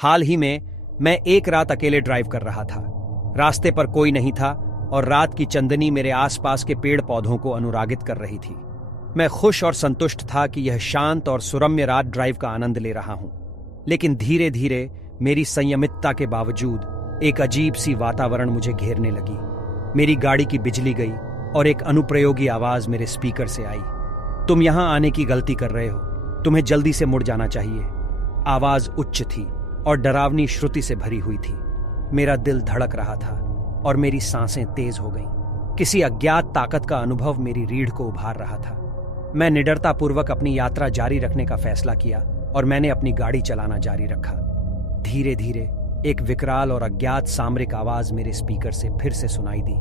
हाल ही में मैं एक रात अकेले ड्राइव कर रहा था। रास्ते पर कोई नहीं था और रात की चंदनी मेरे आसपास के पेड़ पौधों को अनुरागित कर रही थी। मैं खुश और संतुष्ट था कि यह शांत और सुरम्य रात ड्राइव का आनंद ले रहा हूं। लेकिन धीरे धीरे मेरी संयमितता के बावजूद एक अजीब सी वातावरण मुझे घेरने लगी। मेरी गाड़ी की बिजली गई और एक अनुप्रयोगी आवाज मेरे स्पीकर से आई। तुम यहां आने की गलती कर रहे हो, तुम्हें जल्दी से मुड़ जाना चाहिए। आवाज उच्च थी और डरावनी श्रुति से भरी हुई थी। मेरा दिल धड़क रहा था और मेरी सांसें तेज हो गईं। किसी अज्ञात ताकत का अनुभव मेरी रीढ़ को उभार रहा था। मैं निडरतापूर्वक अपनी यात्रा जारी रखने का फैसला किया और मैंने अपनी गाड़ी चलाना जारी रखा। धीरे धीरे एक विकराल और अज्ञात सामरिक आवाज मेरे स्पीकर से फिर से सुनाई दी।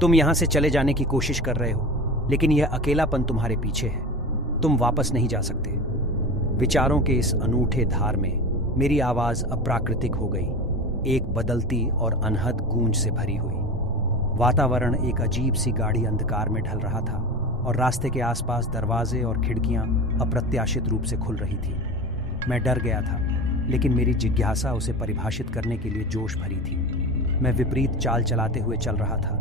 तुम यहां से चले जाने की कोशिश कर रहे हो, लेकिन यह अकेलापन तुम्हारे पीछे है। तुम वापस नहीं जा सकते। विचारों के इस अनूठे धार में मेरी आवाज अप्राकृतिक हो गई, एक बदलती और अनहद गूंज से भरी हुई। वातावरण एक अजीब सी गाढ़ी अंधकार में ढल रहा था और रास्ते के आसपास दरवाजे और खिड़कियां अप्रत्याशित रूप से खुल रही थी। मैं डर गया था, लेकिन मेरी जिज्ञासा उसे परिभाषित करने के लिए जोश भरी थी। मैं विपरीत चाल चलाते हुए चल रहा था।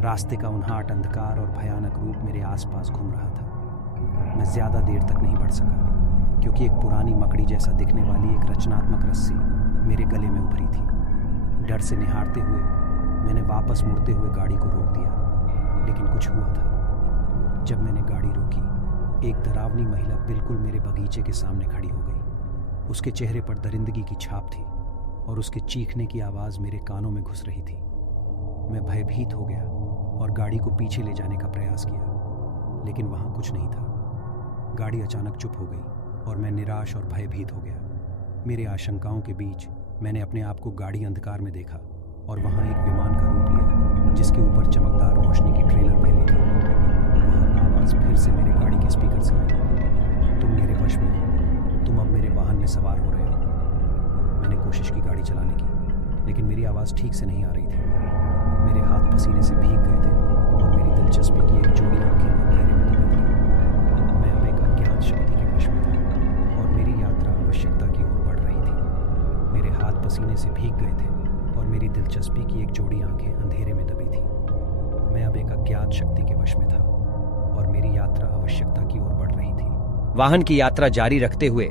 रास्ते का उन्हाट अंधकार और भयानक रूप मेरे आसपास घूम रहा था। मैं ज्यादा देर तक नहीं बढ़ सका, क्योंकि एक पुरानी मकड़ी जैसा दिखने वाली एक रचनात्मक रस्सी मेरे गले में उभरी थी। डर से निहारते हुए मैंने वापस मुड़ते हुए गाड़ी को रोक दिया, लेकिन कुछ हुआ था। जब मैंने गाड़ी रोकी, एक डरावनी महिला बिल्कुल मेरे बगीचे के सामने खड़ी हो गई। उसके चेहरे पर दरिंदगी की छाप थी और उसके चीखने की आवाज मेरे कानों में घुस रही थी। मैं भयभीत हो गया और गाड़ी को पीछे ले जाने का प्रयास किया, लेकिन वहां कुछ नहीं था। गाड़ी अचानक चुप हो गई और मैं निराश और भयभीत हो गया। मेरे आशंकाओं के बीच मैंने अपने आप को गाड़ी अंधकार में देखा और वहां एक विमान का रूप लिया, जिसके ऊपर चमकदार रोशनी की ट्रेलर फैली थी। वह आवाज फिर से मेरे गाड़ी के स्पीकर से आई। तुम मेरे वश में हो, तुम अब मेरे वाहन में सवार हो रहे हो। मैंने कोशिश की गाड़ी चलाने की, लेकिन मेरी आवाज ठीक से नहीं आ रही थी। मेरे हाथ पसीने से भीग गए थे और मेरी दिलचस्पी की एक जोड़ी आंखें अंधेरे में दबी थी। मैं अब एक अज्ञात शक्ति के वश में था और मेरी यात्रा आवश्यकता की ओर बढ़ रही थी। मेरे हाथ पसीने से भीग गए थे और मेरी दिलचस्पी की एक जोड़ी आंखें अंधेरे में दबी थी। मैं अब एक अज्ञात शक्ति के वश में था और मेरी यात्रा आवश्यकता की ओर बढ़ रही थी। वाहन की यात्रा जारी रखते हुए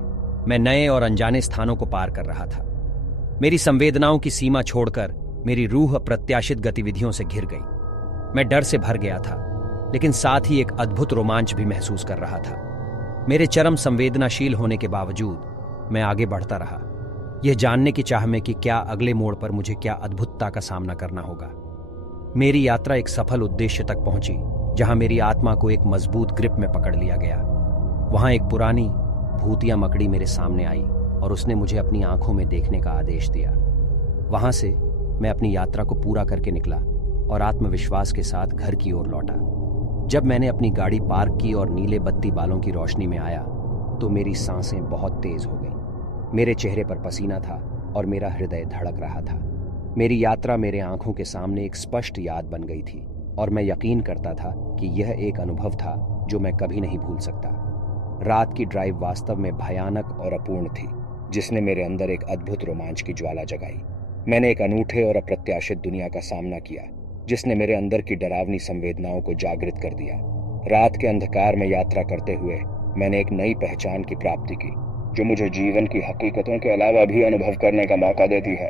मैं नए और अनजाने स्थानों को पार कर रहा था। मेरी संवेदनाओं की सीमा छोड़कर मेरी रूह अप्रत्याशित गतिविधियों से घिर गई। मैं डर से भर गया था, लेकिन साथ ही एक अद्भुत रोमांच भी महसूस कर रहा था। मेरे चरम संवेदनाशील होने के बावजूद मैं आगे बढ़ता रहा, यह जानने की चाह में कि क्या अगले मोड़ पर मुझे क्या अद्भुतता का सामना करना होगा। मेरी यात्रा एक सफल उद्देश्य तक पहुंची, जहां मेरी आत्मा को एक मजबूत ग्रिप में पकड़ लिया गया। वहां एक पुरानी भूतिया मकड़ी मेरे सामने आई और उसने मुझे अपनी आंखों में देखने का आदेश दिया। वहां से मैं अपनी यात्रा को पूरा करके निकला और आत्मविश्वास के साथ घर की ओर लौटा। जब मैंने अपनी गाड़ी पार्क की और नीले बत्ती बालों की रोशनी में आया, तो मेरी सांसें बहुत तेज हो गईं। मेरे चेहरे पर पसीना था और मेरा हृदय धड़क रहा था। मेरी यात्रा मेरे आंखों के सामने एक स्पष्ट याद बन गई थी और मैं यकीन करता था कि यह एक अनुभव था जो मैं कभी नहीं भूल सकता। रात की ड्राइव वास्तव में भयानक और अपूर्ण थी, जिसने मेरे अंदर एक अद्भुत रोमांच की ज्वाला जगाई। मैंने एक अनूठे और अप्रत्याशित दुनिया का सामना किया, जिसने मेरे अंदर की डरावनी संवेदनाओं को जागृत कर दिया। रात के अंधकार में यात्रा करते हुए मैंने एक नई पहचान की प्राप्ति की, जो मुझे जीवन की हकीकतों के अलावा भी अनुभव करने का मौका देती है।